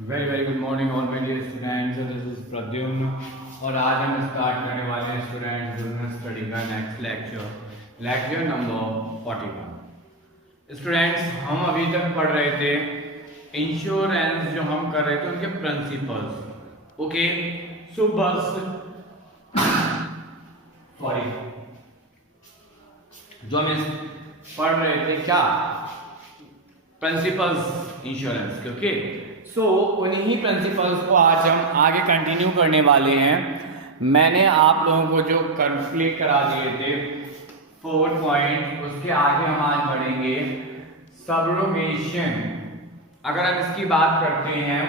Very very good morning all my dear students. This is Pradyumn और आज हम start करने वाले हैं स्टूडेंट्स बिजनेस स्टडी का नेक्स्ट लेक्चर नंबर 41। स्टूडेंट्स, हम अभी तक पढ़ रहे थे इंश्योरेंस, जो हम कर रहे थे उनके प्रिंसिपल्स। ओके, सो बस सॉरी, जो हम पढ़ रहे थे क्या, प्रिंसिपल्स इंश्योरेंस के। ओके, सो उन्हीं प्रिंसिपल्स को आज हम आगे कंटिन्यू करने वाले हैं। मैंने आप लोगों को जो कंप्लीट करा दिए थे 4 पॉइंट, उसके आगे हम आज बढ़ेंगे। सब्रोगेशन, अगर हम इसकी बात करते हैं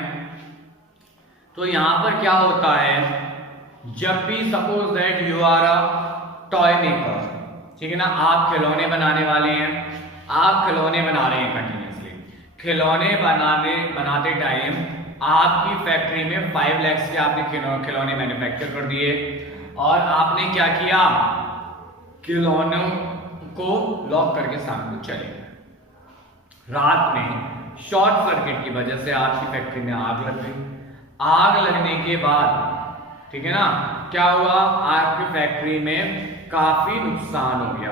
तो यहां पर क्या होता है, जब भी suppose that you are a toy maker, ठीक है ना, आप खिलौने बनाने वाले हैं, आप खिलौने बना रहे हैं कंटिन्यूसली। खिलौने बनाते टाइम आपकी फैक्ट्री में 5 लाख के आपने खिलौने मैन्युफैक्चर कर दिए और आपने क्या किया, खिलौनों को लॉक करके शाम को चले गए। रात में शॉर्ट सर्किट की वजह से आपकी फैक्ट्री में आग लग गई। आग लगने के बाद, ठीक है ना, क्या हुआ, आपकी फैक्ट्री में काफी नुकसान हो गया।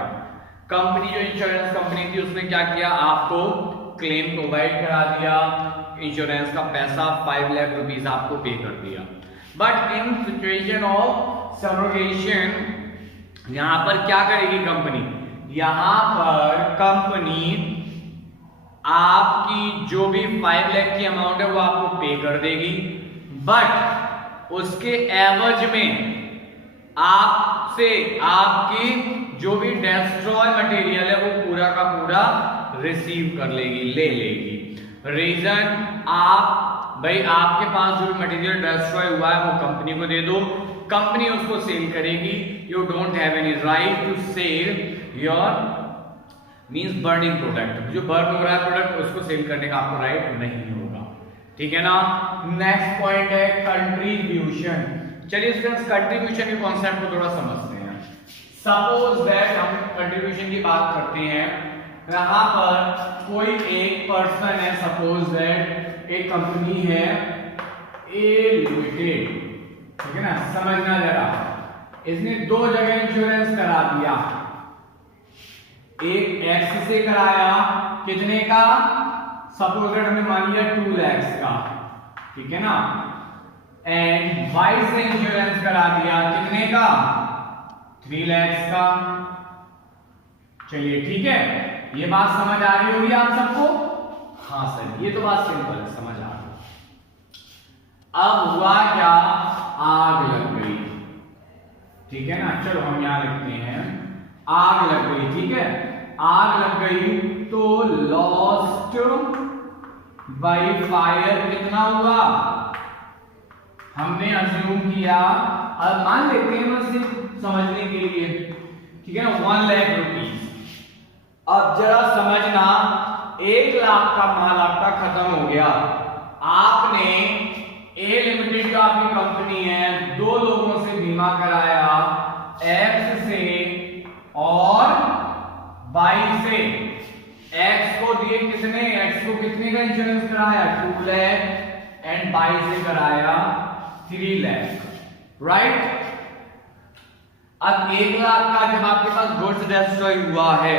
कंपनी, जो इंश्योरेंस कंपनी थी, उसने क्या किया, आपको क्लेम प्रोवाइड करा दिया, इंश्योरेंस का पैसा 5 लाख रुपीस आपको पे कर दिया। But in situation of subrogation, यहां पर क्या करेगी कंपनी, यहां पर कंपनी आपकी जो भी 5 लाख की अमाउंट है वो आपको पे कर देगी, बट उसके एवज में आपसे आपकी जो भी डेस्ट्रॉय मटेरियल है वो पूरा का पूरा रिसीव कर लेगी, ले लेगी। रीजन, आप भाई आपके पास जो भी मटेरियल डिस्ट्रॉय हुआ है वो कंपनी को दे दो, कंपनी उसको सेल करेगी। You don't have any right to sell your means burning product, जो बर्न हो रहा है प्रोडक्ट, उसको सेल करने का आपको राइट नहीं होगा, ठीक है ना। नेक्स्ट पॉइंट है कंट्रीब्यूशन। चलिए स्टूडेंट्स, कंट्रीब्यूशन के कॉन्सेप्ट को थोड़ा समझते हैं। सपोज दैट हम कंट्रीब्यूशन की बात करते हैं, यहां पर कोई एक पर्सन है, सपोज दैट एक कंपनी है ए लिमिटेड, ठीक है ना, समझना जरा, इसने 2 जगह इंश्योरेंस करा दिया। एक एक्स से कराया, कितने का, सपोज दैट हमने मान लिया 2 लाख का, ठीक है ना, एंड वाई से इंश्योरेंस करा दिया, कितने का, 3 लाख का। चलिए ठीक है, ये बात समझ आ रही होगी आप सबको? हाँ सर, ये तो बात सिंपल है, समझ आ रही। अब हुआ क्या, आग लग गई, ठीक है ना, चलो हम यहां लिखते हैं आग लग गई, ठीक है, आग लग गई तो लॉस्ट बाय फायर कितना हुआ, हमने अज्यूम किया, अब मान लेते हैं बस समझने के लिए, ठीक है ना, 1 लाख रुपीस। अब जरा समझना, 1 लाख का माल आपका खत्म हो गया, आपने ए लिमिटेड जो आपकी कंपनी है 2 लोगों से बीमा कराया, एक्स से और वाई से। एक्स को दिए कितने, एक्स को कितने का इंश्योरेंस कराया, 2 लाख, एंड वाई से कराया 3 लाख, राइट। अब 1 लाख का जब आपके पास गुड्स डिस्ट्रॉय हुआ है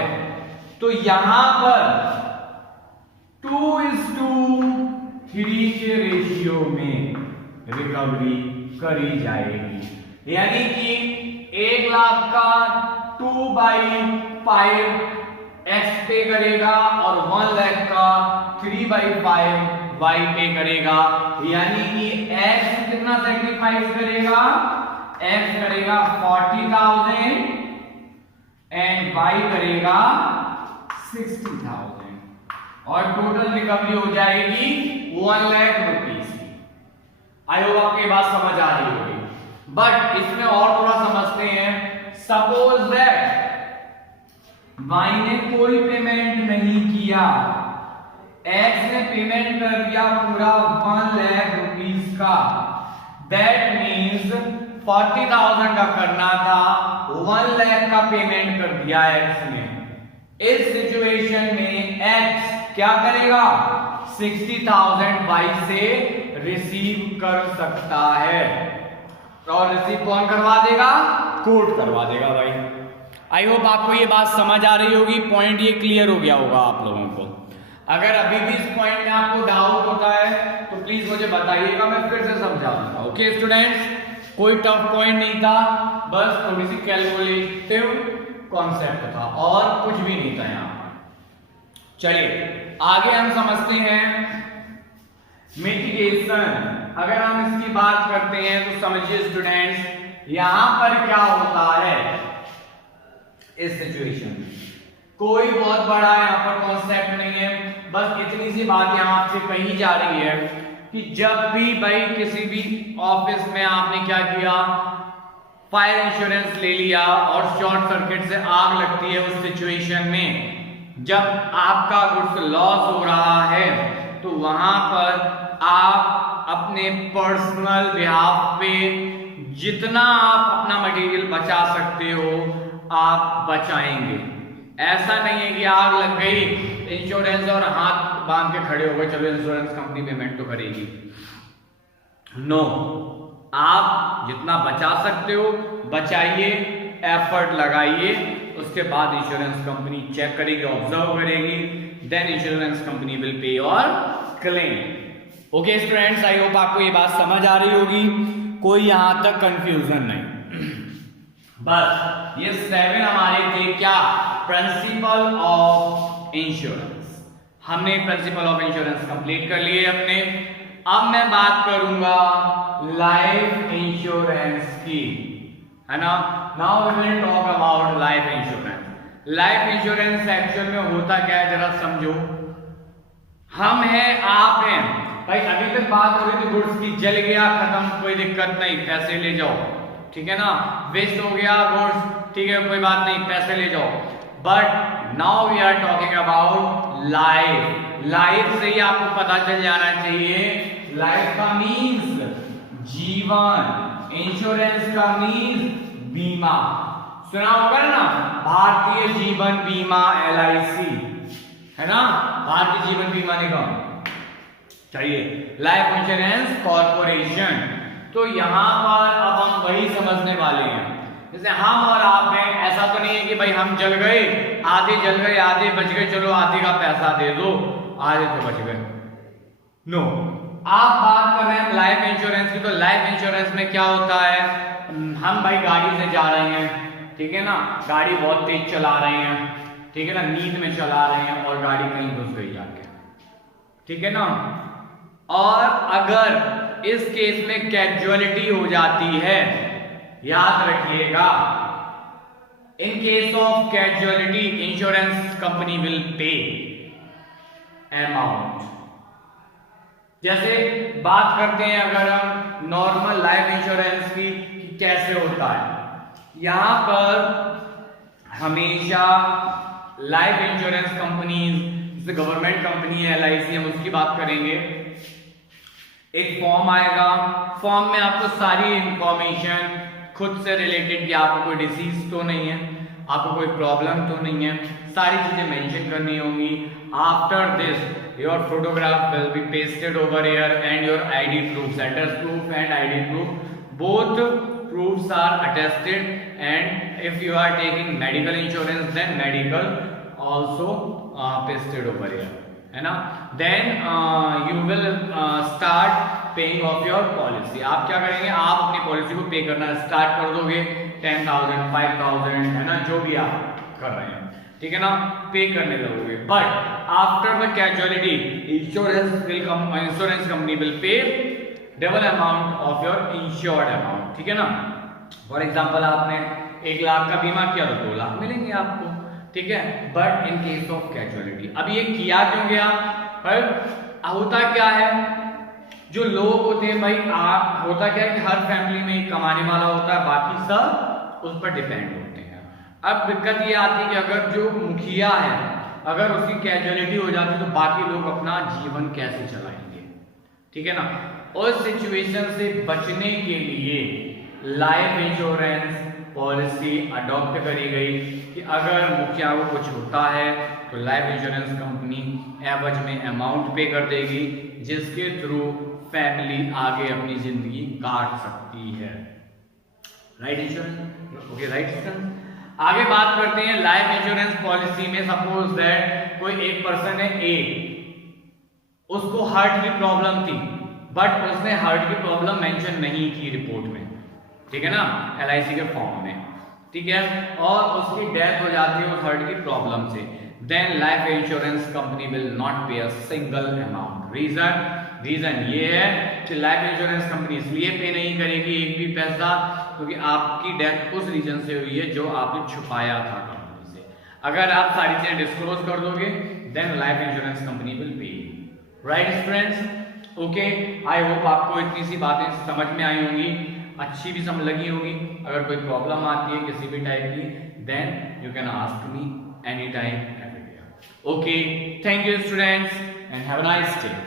तो यहां पर 2:3 के रेशियो में रिकवरी करी जाएगी, यानी कि 1 लाख का 2/5 एक्स पे करेगा और 1 लाख का 3/5 वाई पे करेगा, यानी कि एक्स कितना सेक्रीफाइस करेगा, एक्स करेगा 40,000 एंड वाई करेगा 60,000 और टोटल रिकवरी हो जाएगी 1 लाख रुपीस की। आई होप आपको ये बात समझ आ रही होगी, बट इसमें और थोड़ा समझते हैं। सपोज दैट वाई ने कोई पेमेंट नहीं किया, एक्स ने पेमेंट कर दिया पूरा 1 लाख रुपीस का, दैट मीन्स 40,000 का करना था, 1 लाख का पेमेंट कर दिया एक्स ने। इस सिचुएशन में एक्स क्या करेगा, 60,000 वाई से रिसीव कर सकता है। और रिसीव कौन करवा देगा? कोर्ट करवा देगा भाई। आई होप आपको ये बात समझ आ रही होगी, पॉइंट ये क्लियर हो गया होगा आप लोगों को। अगर अभी भी इस पॉइंट में आपको डाउट होता है तो प्लीज मुझे बताइएगा, मैं फिर से समझा दूंगा। ओके स्टूडेंट्स, कोई टफ पॉइंट नहीं था, बस थोड़ी सी कैलकुलेटिव कॉन्सेप्ट था और कुछ भी नहीं था यहाँ। चलिए आगे हम समझते हैं मिटिगेशन। अगर हम इसकी बात करते हैं तो समझिए स्टूडेंट्स, यहां पर क्या होता है इस सिचुएशन में। कोई बहुत बड़ा यहाँ पर कॉन्सेप्ट नहीं है, बस इतनी सी बात यहाँ आपसे कही जा रही है कि जब भी भाई किसी भी ऑफिस में आपने क्या किया, फायर इंश्योरेंस ले लिया और शॉर्ट सर्किट से आग लगती है, उस सिचुएशन में जब आपका गुड्स लॉस हो रहा है तो वहां पर आप अपने पर्सनल बिहाफ पे जितना आप अपना मटेरियल बचा सकते हो आप बचाएंगे। ऐसा नहीं है कि आग लग गई, इंश्योरेंस और हाथ बांध के खड़े हो गए, चलो इंश्योरेंस कंपनी पेमेंट तो करेगी। नो, आप जितना बचा सकते हो बचाइए, एफर्ट लगाइए, उसके बाद इंश्योरेंस कंपनी चेक करेगी, ऑब्जर्व करेगी, then insurance company will pay your claim. Okay students, I hope आपको ये बात समझ आ रही होगी, कोई यहां तक कंफ्यूजन नहीं। बस ये 7 हमारे थे क्या, प्रिंसिपल ऑफ इंश्योरेंस। हमने प्रिंसिपल ऑफ इंश्योरेंस कंप्लीट कर लिए अपने। अब मैं बात करूंगा लाइफ इंश्योरेंस की, है ना। Now we will talk about life insurance. Life insurance actual में होता क्या है जरा समझो। हम हैं, आप हैं भाई, अभी तक बात हो रही थी गुड्स की, जल गया खत्म, कोई दिक्कत नहीं, पैसे ले जाओ, ठीक है ना। वेस्ट हो गया गुड्स, ठीक है कोई बात नहीं, पैसे ले जाओ। But now we are talking about life. Life से ही आपको पता चल जाना चाहिए, लाइफ का मीन्स जीवन, इंश्योरेंस का मीन्स बीमा। सुना होगा ना, भारतीय जीवन बीमा LIC, है ना, भारतीय जीवन बीमा निगम। चलिए, लाइफ इंश्योरेंस कॉर्पोरेशन। तो यहां पर अब हम वही समझने वाले हैं, जैसे हम और आप हैं। ऐसा तो नहीं है कि भाई हम जल गए, आधे जल गए आधे बच गए, चलो आधे का पैसा दे दो, आधे तो बच गए। नो, आप बात कर रहे हैं लाइफ इंश्योरेंस की। तो लाइफ इंश्योरेंस में क्या होता है, हम भाई गाड़ी से जा रहे हैं, ठीक है ना, गाड़ी बहुत तेज चला रहे हैं, ठीक है ना, नींद में चला रहे हैं और गाड़ी कहीं घुस गई जाके, ठीक है ना। और अगर इस केस में कैजुअलिटी हो जाती है, याद रखिएगा, in case of casualty insurance company will पे अमाउंट। जैसे बात करते हैं अगर हम नॉर्मल लाइफ इंश्योरेंस की कैसे होता है, यहां पर हमेशा लाइफ इंश्योरेंस कंपनीज, जैसे गवर्नमेंट कंपनी है LIC, हम उसकी बात करेंगे। एक फॉर्म आएगा, फॉर्म में आपको सारी इंफॉर्मेशन खुद से रिलेटेड, कि आपको कोई डिसीज तो नहीं है, आपको कोई प्रॉब्लम तो नहीं है, सारी चीजें मेंशन करनी होंगी। After this your photograph will be pasted over here and your ID proof, address proof and ID proof, both proofs are attested, and if you are taking medical insurance then medical also pasted over here, है ना। then you will start paying off your policy। आप क्या करेंगे, आप अपनी policy को पे करना स्टार्ट कर दोगे, 10,000 5,000, है ना, जो भी आप कर रहे हैं, ठीक है ना, पे करने लगोगे। But after the casualty insurance company will पे double amount of your insured amount, ठीक है ना। फॉर एग्जाम्पल आपने 1 लाख का बीमा किया तो 2 लाख मिलेंगे आपको, ठीक है। But in case of casualty, अब ये किया क्यों गया, पर होता क्या है, जो लोग होते हैं भाई, होता क्या है कि हर फैमिली में एक कमाने वाला होता है, बाकी सब उस पर डिपेंड होते हैं। अब दिक्कत ये आती है कि अगर जो मुखिया है, अगर उसकी कैजुअलिटी हो जाती तो बाकी लोग अपना जीवन कैसे चलाएंगे, ठीक है ना। उस सिचुएशन से बचने के लिए लाइफ इंश्योरेंस पॉलिसी अडॉप्ट करी गई कि अगर मुखिया को कुछ होता है तो लाइफ इंश्योरेंस कंपनी एवज में अमाउंट पे कर देगी, जिसके थ्रू फैमिली आगे अपनी जिंदगी काट सकती है। Right student? Okay right student. आगे बात करते हैं लाइफ इंश्योरेंस पॉलिसी में। सपोज दैट कोई एक पर्सन है ए, उसको हार्ट की प्रॉब्लम थी, बट उसने हार्ट की प्रॉब्लम मेंशन नहीं की रिपोर्ट में, ठीक है ना, LIC के फॉर्म में, ठीक है, और उसकी डेथ हो जाती है उस हार्ट की प्रॉब्लम से, then life insurance company will not pay a single amount. Reason ये है कि लाइफ इंश्योरेंस कंपनी इसलिए पे नहीं करेगी एक भी पैसा क्योंकि आपकी डेथ उस रीजन से हुई है जो आपने छुपाया था कंपनी से। अगर आप सारी चीजें डिस्क्लोज कर दोगे then life insurance company will pay. Right students? Okay, I hope आपको इतनी सी बातें समझ में आई होंगी, अच्छी भी समझ लगी होगी। अगर कोई प्रॉब्लम आती है किसी भी टाइप की then you can ask me any time every day. Okay, thank you students and have a nice day.